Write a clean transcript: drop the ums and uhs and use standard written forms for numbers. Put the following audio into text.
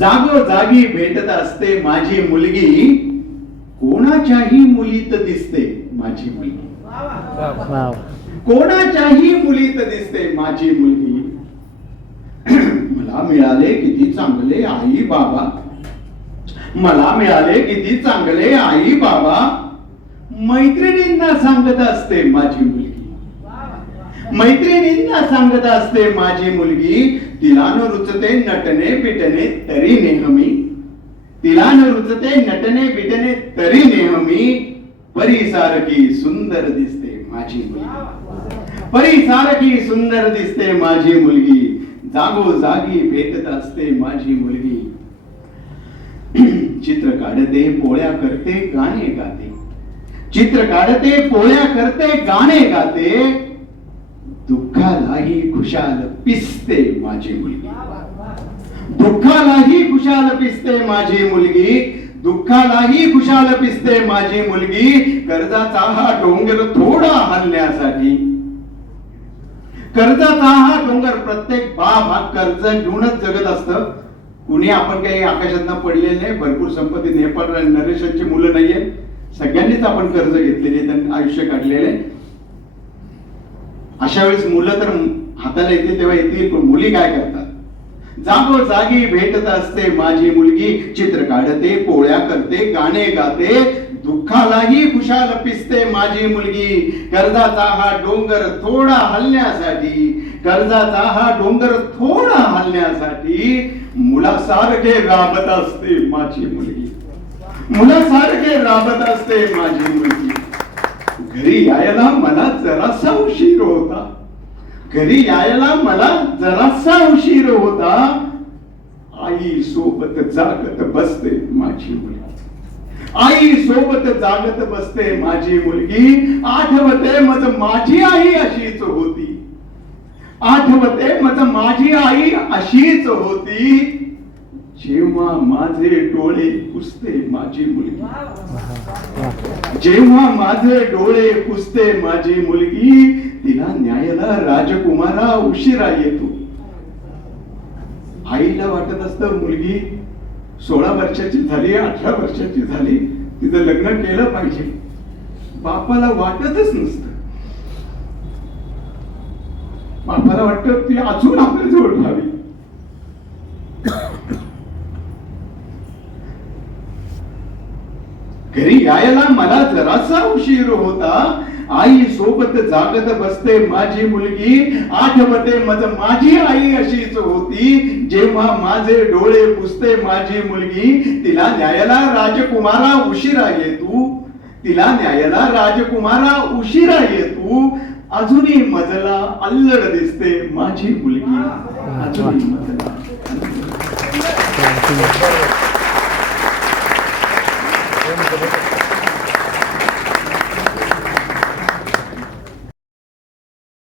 जागोजागी भेटत असते माझी मुलगी, कोणाच्याही मुलीत दिसते माझी मुलगी, कोणाच्याही मुलीत दिसते माझी मुलगी. मला मिळाले किती चांगले आई बाबा, मला मिळाले किती चांगले आई बाबा, मैत्रिणींना सांगत असते माझी मुलगी, मैत्रिणींना सांगत असते माझी मुलगी. तिला न रुचते नटणे बिटणे तरी नेहमी, तिला न रुचते नटणे बिटणे तरी नेहमी, परीसारखी सुंदर दिसते माझी मुलगी, परीसारखी सुंदर दिसते माझी मुलगी. जागोजागी भेटत असते माझी मुलगी. चित्र काढते पोळ्या करते गाणे गाते, चित्र काढते पोळ्या करते गाणे गाते, दुःखालाही खुशाल पिसते माझी मुलगी, दुःखालाही खुशाल पिसते माझी मुलगी, दुःखालाही खुशाल पिसते माझी मुलगी. कर्जाचा हा डोंगर थोडा हलण्यासाठी, कर्जाचा हा डोंगर, प्रत्येक बाप हा कर्ज घेऊनच जगत असतं. कुणी आपण काही आकाशातनं पडलेले नाही, भरपूर संपत्ती नेपाळ नरेशांची मुलं नाहीये, सगळ्यांनीच आपण कर्ज घेतलेले, त्यांनी आयुष्य काढलेले. अशा वेळेस मुलं तर हाताला येतील तेव्हा येतील, पण मुली काय करतात? जागोजागी भेटत असते माझी मुलगी. चित्र काढते पोळ्या करते गाणे गाते, दुःखालाही खुशाल पिसते माझी मुलगी. कर्जाचा हा डोंगर थोडा हलण्यासाठी, कर्जाचा हा डोंगर थोडा हलण्यासाठी मुलासारखे राबत असते माझी मुलगी, मुलासारखे राबत असते माझी मुलगी. घरी यायला मला जरासा उशीर होता, घरी यायला मला जरासा उशीर होता, आई सोबत जागत बसते माझी मुलगी, आई सोबत जागत बसते माझी मुलगी. आठवते मज माझी आई अशीच होती, आठवते मज माझी आई अशीच होती, जेव्हा माझे डोळे पुसते माझी मुलगी, जेव्हा माझे डोळे पुसते माझी मुलगी. तिला न्यायला राजकुमारा उशिरा येतो. आईला वाटत असतं मुलगी 16 वर्षाची झाली, 18 वर्षाची झाली, तिचं लग्न केलं पाहिजे. बापाला वाटतच नसतं, बापाला वाटतं ती अजून आपल्या जवळ राहावी. घरी यायला मला जरासा उशीर होता, आई सोबत जागत बसते माझी मुलगी. आठवते मज माझी आई अशीच होती, जेव्हा माझे डोळे पुसते माझी मुलगी. तिला न्यायला राजकुमारा उशिरा येतू, तिला न्यायला राजकुमारा उशिरा येतू, अजूनही मजला अल्लड दिसते माझी मुलगी, अजूनही मजला. Thank you.